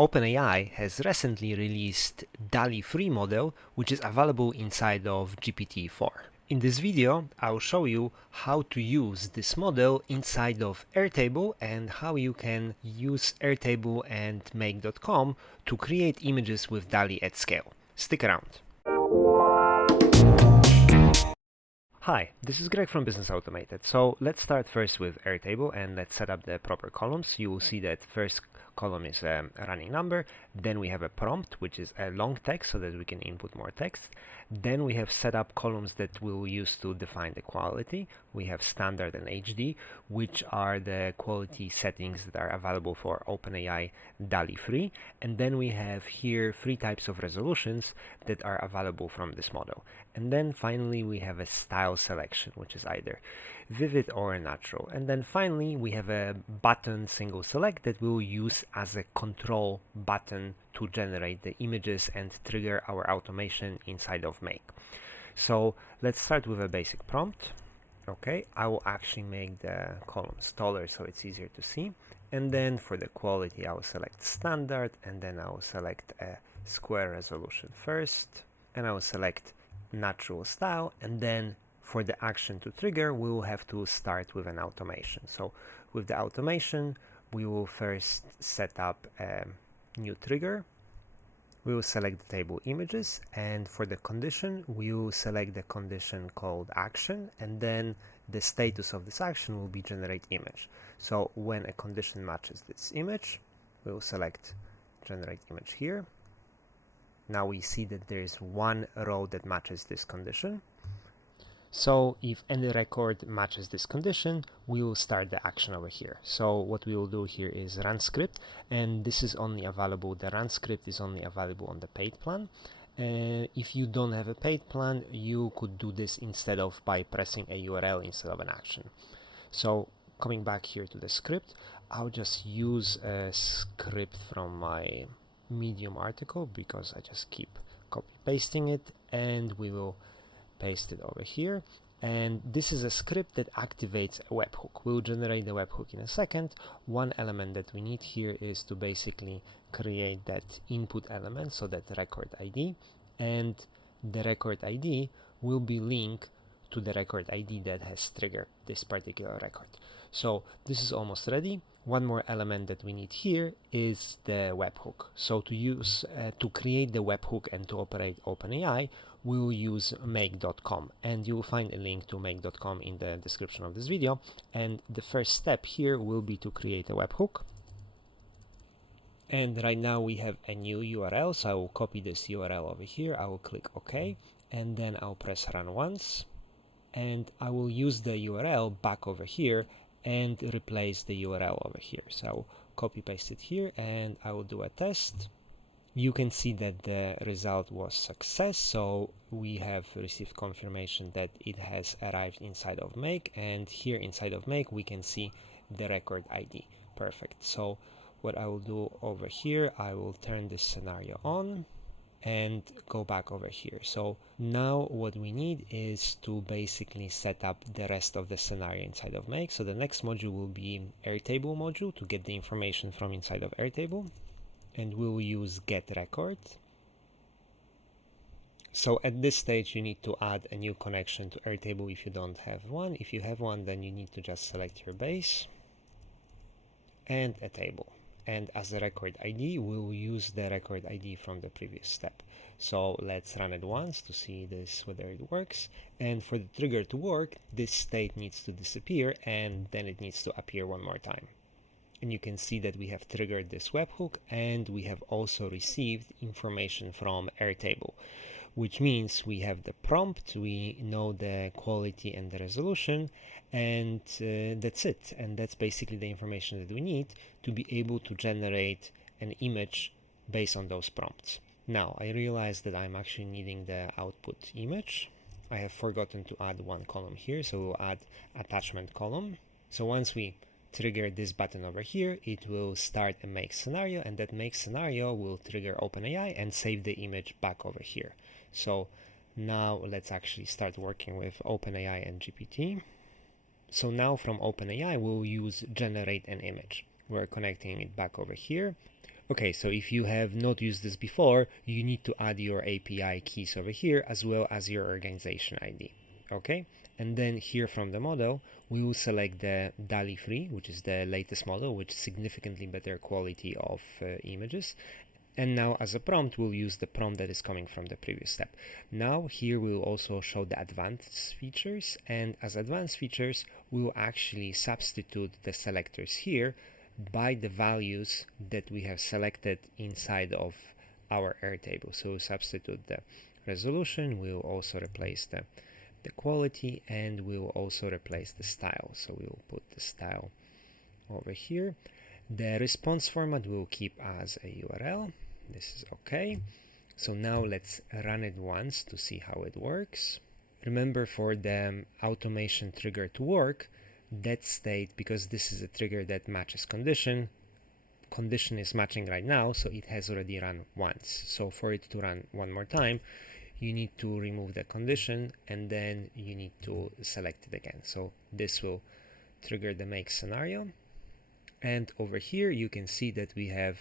OpenAI has recently released DALL-E free model, which is available inside of GPT-4. In this video, I'll show you how to use this model inside of Airtable and how you can use Airtable and Make.com to create images with DALL-E at scale. Stick around. Hi, this is Greg from Business Automated. So let's start first with Airtable and let's set up the proper columns. You will see that first column is a running number, then we have a prompt, which is a long text so that we can input more text. Then we have set up columns that we'll use to define the quality. We have standard and HD, which are the quality settings that are available for OpenAI DALL-E free. And then we have here three types of resolutions that are available from this model. And then finally we have a style selection, which is either vivid or natural. And then finally we have a button single select that we'll use as a control button to generate the images and trigger our automation inside of Make. So let's start with a basic prompt. Okay, I will actually make the columns taller so it's easier to see. And then for the quality I will select standard, and then I will select a square resolution first, and I will select natural style, and then for the action to trigger we will have to start with an automation. So with the automation we will first set up a new trigger. We will select the table images, and for the condition we will select the condition called action, and then the status of this action will be generate image. So when a condition matches this image, we will select generate image here. Now we see that there is one row that matches this condition. So if any record matches this condition, we will start the action over here. So what we will do here is run script, and this is only available, the run script is only available on the paid plan. If you don't have a paid plan, you could do this instead of by pressing a URL instead of an action. So coming back here to the script, I'll just use a script from my Medium article because I just keep copy pasting it, and we will paste it over here. And this is a script that activates a webhook. We'll generate the webhook in a second. One element that we need here is to basically create that input element, so that record ID, and the record ID will be linked to the record ID that has triggered this particular record. So this is almost ready. One more element that we need here is the webhook. So to use to create the webhook and to operate OpenAI, we will use Make.com, and you will find a link to Make.com in the description of this video. And the first step here will be to create a webhook. And right now we have a new URL, so I will copy this URL over here. I will click OK, and then I'll press run once, and I will use the URL back over here and replace the URL over here. So I'll copy paste it here, and I will do a test. You can see that the result was success, so we have received confirmation that it has arrived inside of Make, and here inside of Make we can see the record ID. Perfect. So what I will do over here, I will turn this scenario on and go back over here. So now what we need is to basically set up the rest of the scenario inside of Make. So the next module will be Airtable module to get the information from inside of Airtable, and we'll use get record. So at this stage you need to add a new connection to Airtable if you don't have one. If you have one, then you need to just select your base and a table. And as a record ID, we'll use the record ID from the previous step. So let's run it once to see this whether it works. And for the trigger to work, this state needs to disappear, and then it needs to appear one more time. And you can see that we have triggered this webhook, and we have also received information from Airtable, which means we have the prompt, we know the quality and the resolution, and that's it. And that's basically the information that we need to be able to generate an image based on those prompts. Now I realize that I'm actually needing the output image. I have forgotten to add one column here, so we'll add attachment column. So once we trigger this button over here, it will start a make scenario, and that make scenario will trigger OpenAI and save the image back over here. So now let's actually start working with OpenAI and GPT. So now from OpenAI we'll use generate an image. We're connecting it back over here. Okay, so if you have not used this before, you need to add your API keys over here as well as your organization ID. Okay, and then here from the model, we will select the Dall-e 3, which is the latest model, which is significantly better quality of images. And now as a prompt, we'll use the prompt that is coming from the previous step. Now here we'll also show the advanced features, and as advanced features, we'll actually substitute the selectors here by the values that we have selected inside of our Airtable. So we'll substitute the resolution, we'll also replace the quality, and we'll also replace the style. So we'll put the style over here. The response format we'll keep as a URL. This is okay. So now let's run it once to see how it works. Remember, for the automation trigger to work, that state, because this is a trigger that matches condition is matching right now, so it has already run once. So for it to run one more time, you need to remove the condition and then you need to select it again. So this will trigger the make scenario. And over here you can see that we have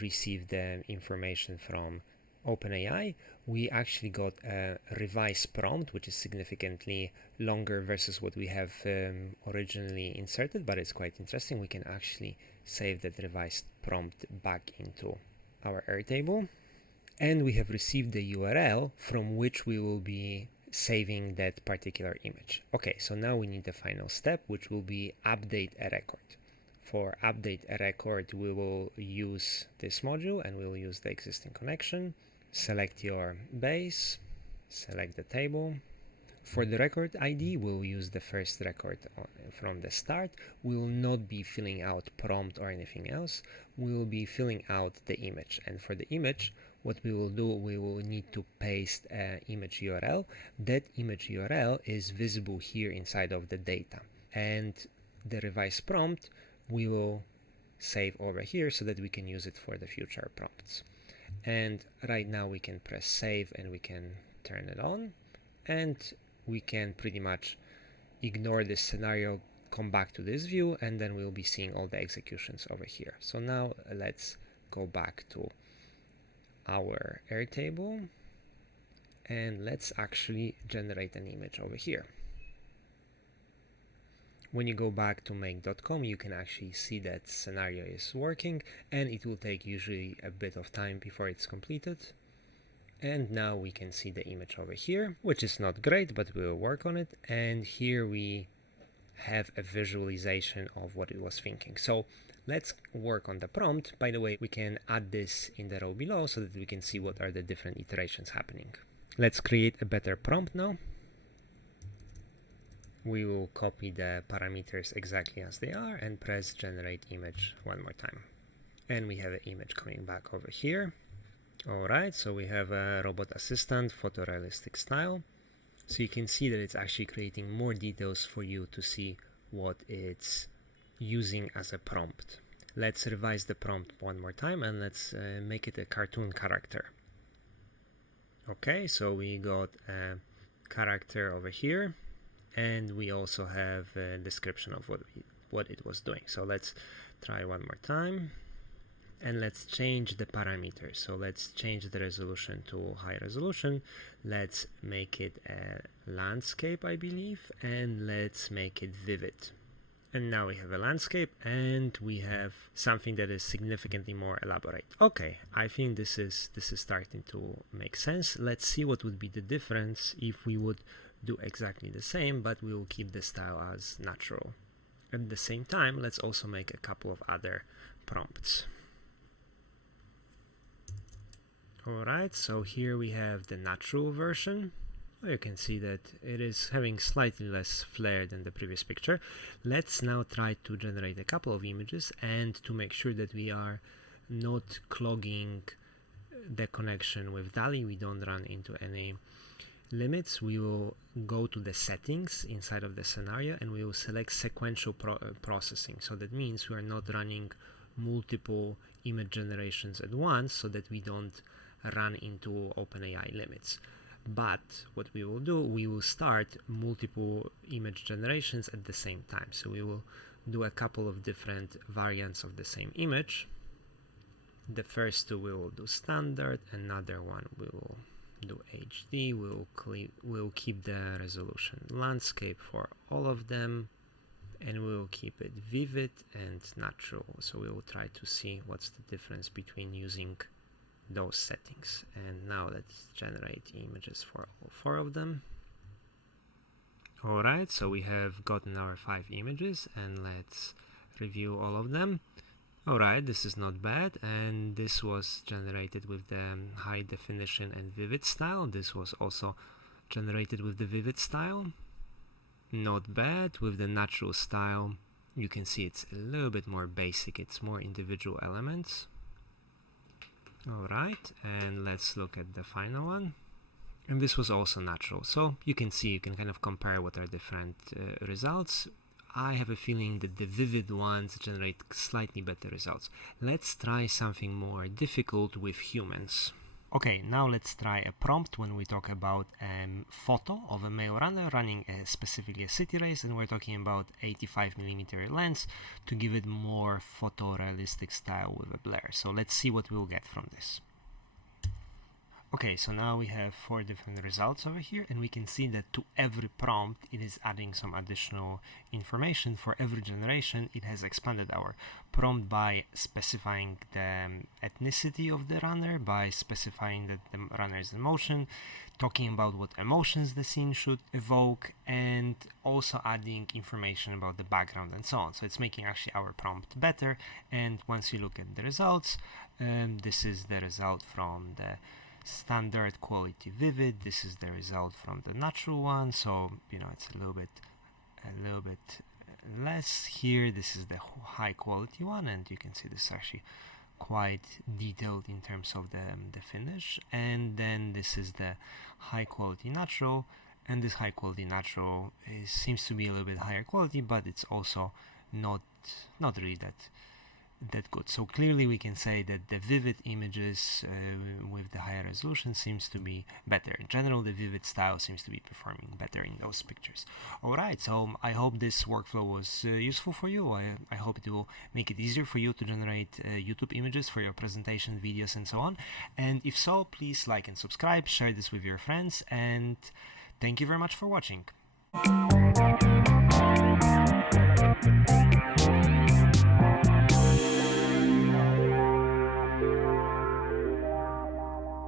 received the information from OpenAI. We actually got a revised prompt, which is significantly longer versus what we have originally inserted, but it's quite interesting. We can actually save that revised prompt back into our Airtable, and we have received the URL from which we will be saving that particular image. Okay, so now we need the final step, which will be update a record. For update a record, we will use this module and we will use the existing connection. Select your base, select the table. For the record ID, we'll use the first record from the start. We will not be filling out prompt or anything else. We will be filling out the image. And for the image, what we will do, we will need to paste an image URL. That image URL is visible here inside of the data. And the revised prompt, we will save over here so that we can use it for the future prompts. And right now we can press save and we can turn it on, and we can pretty much ignore this scenario, come back to this view, and then we'll be seeing all the executions over here. So now let's go back to our Airtable and let's actually generate an image over here. When you go back to make.com, you can actually see that scenario is working, and it will take usually a bit of time before it's completed. And now we can see the image over here, which is not great, but we'll work on it. And here we have a visualization of what it was thinking. So let's work on the prompt. By the way, we can add this in the row below so that we can see what are the different iterations happening. Let's create a better prompt now. We will copy the parameters exactly as they are and press generate image one more time. And we have an image coming back over here. Alright, so we have a robot assistant, photorealistic style. So you can see that it's actually creating more details for you to see what it's using as a prompt. Let's revise the prompt one more time and let's make it a cartoon character. Okay, so we got a character over here. And we also have a description of what it was doing. So let's try one more time. And let's change the parameters. So let's change the resolution to high resolution. Let's make it a landscape, I believe. And let's make it vivid. And now we have a landscape and we have something that is significantly more elaborate. Okay, I think this is starting to make sense. Let's see what would be the difference if we would do exactly the same, but we will keep the style as natural. At the same time, let's also make a couple of other prompts. Alright, so here we have the natural version. You can see that it is having slightly less flare than the previous picture. Let's now try to generate a couple of images, and to make sure that we are not clogging the connection with Dall-e, we don't run into any limits, we will go to the settings inside of the scenario and we will select sequential processing. So that means we are not running multiple image generations at once so that we don't run into OpenAI limits. But what we will do, we will start multiple image generations at the same time. So we will do a couple of different variants of the same image. The first two we will do standard, another one we will do HD. We'll keep the resolution landscape for all of them, and we will keep it vivid and natural. So we will try to see what's the difference between using those settings. And now let's generate images for all four of them. Alright, so we have gotten our 5 images, and let's review all of them. Alright, this is not bad, and this was generated with the high definition and vivid style. This was also generated with the vivid style. Not bad. With the natural style, you can see it's a little bit more basic, it's more individual elements. Alright, and let's look at the final one. And this was also natural, so you can see, you can kind of compare what are different results. I have a feeling that the vivid ones generate slightly better results. Let's try something more difficult with humans. Okay, now let's try a prompt when we talk about a photo of a male runner running specifically a city race, and we're talking about 85mm lens to give it more photorealistic style with a blur. So let's see what we'll get from this. Okay, so now we have 4 different results over here, and we can see that to every prompt it is adding some additional information. For every generation it has expanded our prompt by specifying the ethnicity of the runner, by specifying that the runner is in motion, talking about what emotions the scene should evoke, and also adding information about the background and so on. So it's making actually our prompt better. And once you look at the results, this is the result from the standard quality vivid. This is the result from the natural one, so you know it's a little bit less here. This is the high quality one, and you can see this is actually quite detailed in terms of the finish. And then this is the high quality natural, and this high quality natural seems to be a little bit higher quality, but it's also not really that good. So clearly we can say that the vivid images with the higher resolution seems to be better. In general, the vivid style seems to be performing better in those pictures. Alright, so I hope this workflow was useful for you. I hope it will make it easier for you to generate YouTube images for your presentation, videos, and so on. And if so, please like and subscribe, share this with your friends, and thank you very much for watching.